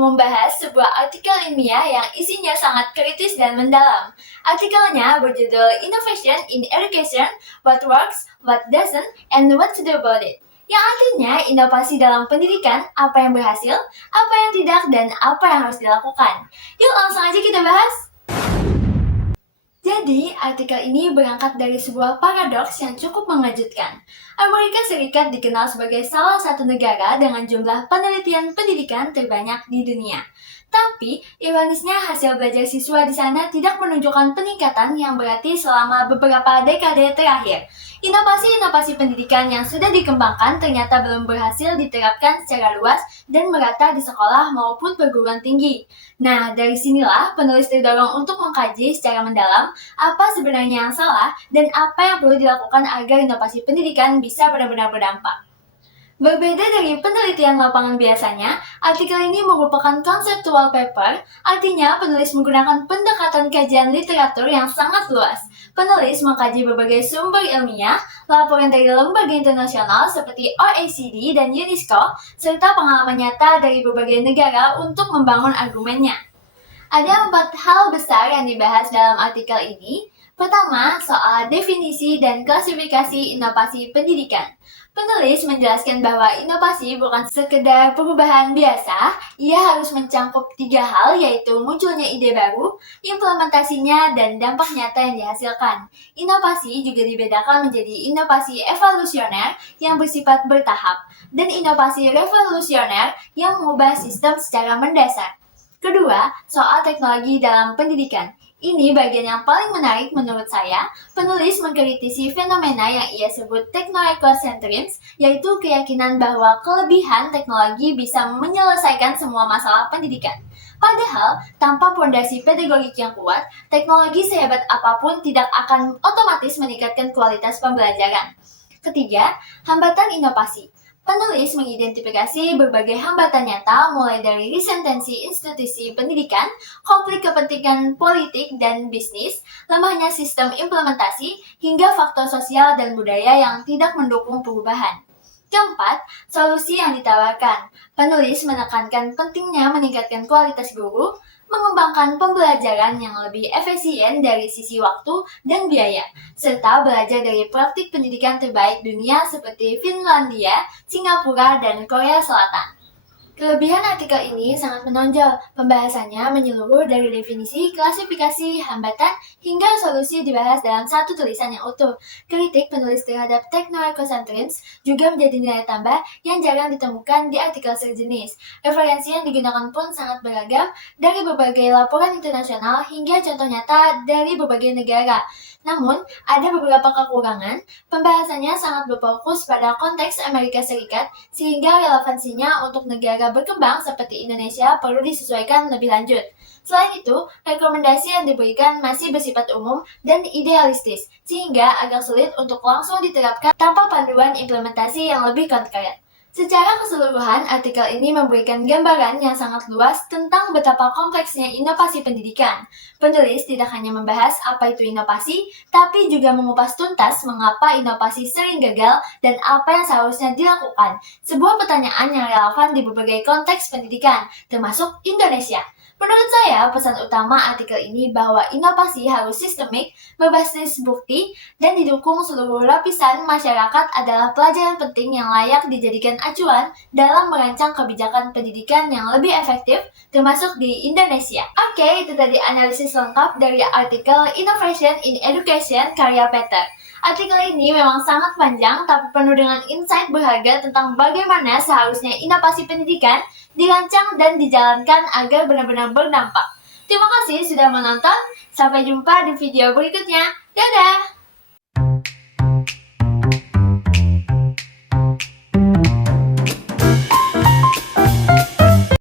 mau membahas sebuah artikel ilmiah yang isinya sangat kritis dan mendalam. Artikelnya berjudul Innovation in Education, What Works, What Doesn't, and What to Do About It. Yang artinya inovasi dalam pendidikan, apa yang berhasil, apa yang tidak, dan apa yang harus dilakukan. Yuk langsung aja kita bahas! Jadi, artikel ini berangkat dari sebuah paradoks yang cukup mengejutkan. Amerika Serikat dikenal sebagai salah satu negara dengan jumlah penelitian pendidikan terbanyak di dunia. Tapi, ironisnya hasil belajar siswa di sana tidak menunjukkan peningkatan yang berarti selama beberapa dekade terakhir. Inovasi-inovasi pendidikan yang sudah dikembangkan ternyata belum berhasil diterapkan secara luas dan merata di sekolah maupun perguruan tinggi. Nah, dari sinilah penulis terdorong untuk mengkaji secara mendalam apa sebenarnya yang salah dan apa yang perlu dilakukan agar inovasi pendidikan bisa benar-benar berdampak. Berbeda dari penelitian lapangan biasanya, artikel ini merupakan conceptual paper, artinya penulis menggunakan pendekatan kajian literatur yang sangat luas. Penulis mengkaji berbagai sumber ilmiah, laporan dari lembaga internasional seperti OECD dan UNESCO, serta pengalaman nyata dari berbagai negara untuk membangun argumennya. Ada 4 hal besar yang dibahas dalam artikel ini. Pertama, soal definisi dan klasifikasi inovasi pendidikan. Penulis menjelaskan bahwa inovasi bukan sekedar perubahan biasa, ia harus mencakup 3 hal, yaitu munculnya ide baru, implementasinya, dan dampak nyata yang dihasilkan. Inovasi juga dibedakan menjadi inovasi evolusioner yang bersifat bertahap, dan inovasi revolusioner yang mengubah sistem secara mendasar. Kedua, soal teknologi dalam pendidikan. Ini bagian yang paling menarik menurut saya. Penulis mengkritisi fenomena yang ia sebut techno-ecocentrism, yaitu keyakinan bahwa kelebihan teknologi bisa menyelesaikan semua masalah pendidikan. Padahal, tanpa fondasi pedagogik yang kuat, teknologi sehebat apapun tidak akan otomatis meningkatkan kualitas pembelajaran. Ketiga, hambatan inovasi. Penulis mengidentifikasi berbagai hambatan nyata mulai dari resistensi institusi pendidikan, konflik kepentingan politik dan bisnis, lemahnya sistem implementasi, hingga faktor sosial dan budaya yang tidak mendukung perubahan. Keempat, solusi yang ditawarkan. Penulis menekankan pentingnya meningkatkan kualitas guru, mengembangkan pembelajaran yang lebih efisien dari sisi waktu dan biaya, serta belajar dari praktik pendidikan terbaik dunia seperti Finlandia, Singapura, dan Korea Selatan. Kelebihan artikel ini sangat menonjol. Pembahasannya menyeluruh dari definisi, klasifikasi, hambatan, hingga solusi dibahas dalam satu tulisan yang utuh. Kritik penulis terhadap techno-ecocentrism juga menjadi nilai tambah yang jarang ditemukan di artikel sejenis. Referensi yang digunakan pun sangat beragam, dari berbagai laporan internasional hingga contoh nyata dari berbagai negara. Namun, ada beberapa kekurangan. Pembahasannya sangat berfokus pada konteks Amerika Serikat, sehingga relevansinya untuk negara berkembang seperti Indonesia perlu disesuaikan lebih lanjut. Selain itu, rekomendasi yang diberikan masih bersifat umum dan idealistis, sehingga agak sulit untuk langsung diterapkan tanpa panduan implementasi yang lebih konkret. Secara keseluruhan, artikel ini memberikan gambaran yang sangat luas tentang betapa kompleksnya inovasi pendidikan. Penulis tidak hanya membahas apa itu inovasi, tapi juga mengupas tuntas mengapa inovasi sering gagal dan apa yang seharusnya dilakukan. Sebuah pertanyaan yang relevan di berbagai konteks pendidikan, termasuk Indonesia. Menurut saya, pesan utama artikel ini bahwa inovasi harus sistemik, berbasis bukti, dan didukung seluruh lapisan masyarakat adalah pelajaran penting yang layak dijadikan acuan dalam merancang kebijakan pendidikan yang lebih efektif, termasuk di Indonesia. Oke, itu tadi analisis lengkap dari artikel Innovation in Education karya Peter. Artikel ini memang sangat panjang, tapi penuh dengan insight berharga tentang bagaimana seharusnya inovasi pendidikan dirancang dan dijalankan agar benar-benar berdampak. Terima kasih sudah menonton, sampai jumpa di video berikutnya. Dadah!